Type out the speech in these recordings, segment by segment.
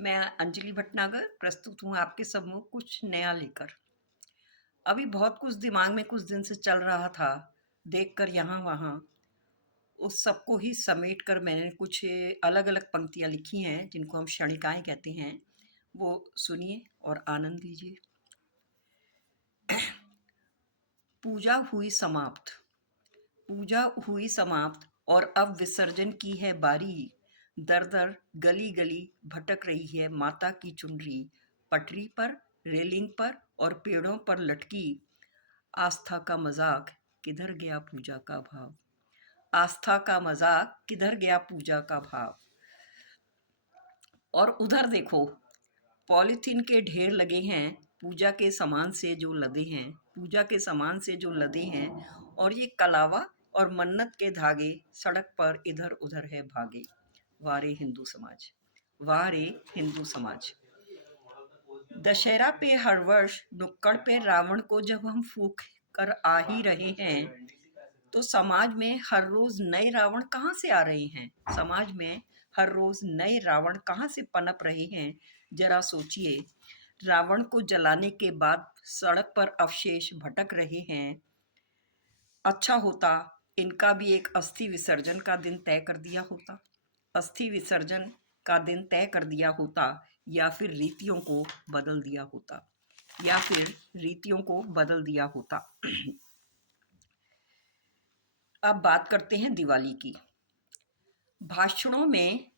मैं अंजलि भटनागर प्रस्तुत हूँ आपके सम्मुख कुछ नया लेकर। अभी बहुत कुछ दिमाग में कुछ दिन से चल रहा था, देखकर यहाँ-वहाँ, उस सबको ही समेट कर मैंने कुछ अलग-अलग पंक्तियाँ लिखी हैं, जिनको हम क्षणिकाएँ कहते हैं। वो सुनिए और आनंद लीजिए। पूजा हुई समाप्त। पूजा हुई समाप्त और अब विसर्जन की है बारी। दर-दर, गली-गली भटक रही है माता की चुनरी। पटरी पर, रेलिंग पर और पेड़ों पर लटकी। आस्था का मज़ाक, किधर गया पूजा का भाव? आस्था का मज़ाक, किधर गया पूजा का भाव? और उधर देखो, पॉलीथीन के ढेर लगे हैं, पूजा के सामान से जो लदे हैं, पूजा के सामान से जो लदे हैं, और ये कलावा और मन्नत के धागे सड़क पर इधर-उधर है भागे। वाह रे हिंदू समाज! वाह रे हिंदू समाज! दशहरा पे हर वर्ष नुक्कड़ पे रावण को जब हम फूँक कर आ ही रहे हैं, तो समाज में हर रोज़ नए रावण कहाँ से आ रहे हैं? समाज में हर रोज़ नए रावण कहाँ से पनप रहे हैं? ज़रा सोचिए। रावण को जलाने के बाद सड़क पर अवशेष भटक रहे हैं। अच्छा होता इनका भी एक अस्थि विसर्जन का दिन तय कर दिया होता। अस्थि विसर्जन का दिन तय कर दिया होता, या फिर रीतियों को बदल दिया होता, या फिर रीतियों को बदल दिया होता। अब बात करते हैं दिवाली की। भाषणों में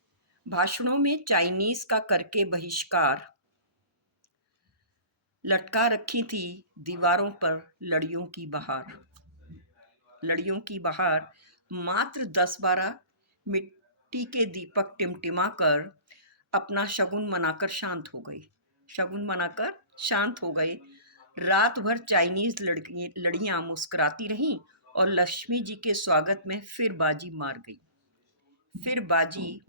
भाषणों में चाइनीज का करके बहिष्कार, लटका रखी थी दीवारों पर लड़ियों की बहार। लड़ियों की बहार मात्र 10-12 मिट्टी के दीपक टिमटिमा कर अपना शगुन मनाकर शांत हो गई। शगुन मनाकर शांत हो गई। रात भर चाइनीज लड़ियां मुस्कुराती रहीं और लक्ष्मी जी के स्वागत में फिर बाजी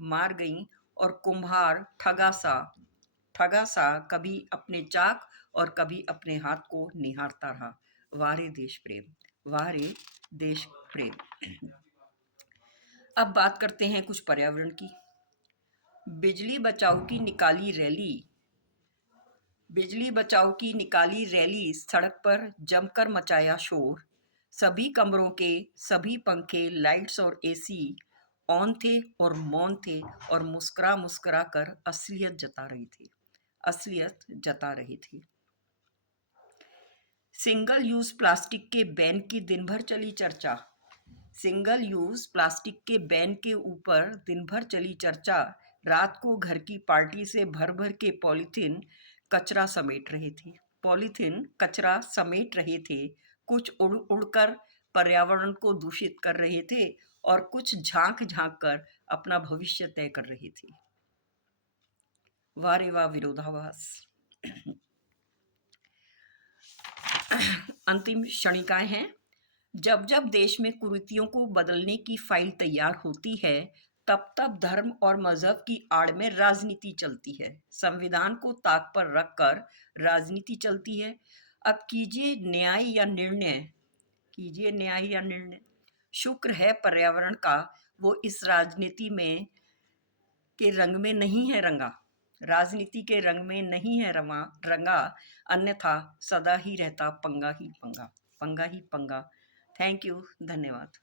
मार गईं। और कुम्हार ठगा सा कभी अपने चाक और कभी अपने हाथ को निहारता रहा। वारे देश प्रेम, वारे देश प्रेम। अब बात करते हैं कुछ पर्यावरण की। बिजली बचाओ की निकाली रैली। बिजली बचाओ की निकाली रैली, सड़क पर जमकर मचाया शोर। सभी कमरों के सभी पंखे, लाइट्स और एसी ऑन थे और मौन थे और मुस्कुरा मुस्कुरा कर असलियत जता रही थी। सिंगल यूज प्लास्टिक के बैन की दिन भर चली चर्चा। सिंगल यूज प्लास्टिक के बैन के ऊपर दिन भर चली चर्चा। रात को घर की पार्टी से भर भर के पॉलीथीन कचरा समेट रहे थे। कुछ उड़ उड़कर पर्यावरण को दूषित कर रहे थे और कुछ झांक झांक कर अपना भविष्य तय कर रहे थे। वाह रे वाह विरोधाभास। अंतिम क्षणिकाएं हैं। जब जब देश में कुरीतियों को बदलने की फाइल तैयार होती है, तब तब धर्म और मजहब की आड़ में राजनीति चलती है। संविधान को ताक पर रखकर राजनीति चलती है। अब कीजिए न्याय या निर्णय। शुक्र है पर्यावरण का वो इस राजनीति में के रंग में नहीं है रंगा। राजनीति के रंग में नहीं है रंगा, अन्यथा सदा ही रहता पंगा ही पंगा। थैंक यू, धन्यवाद।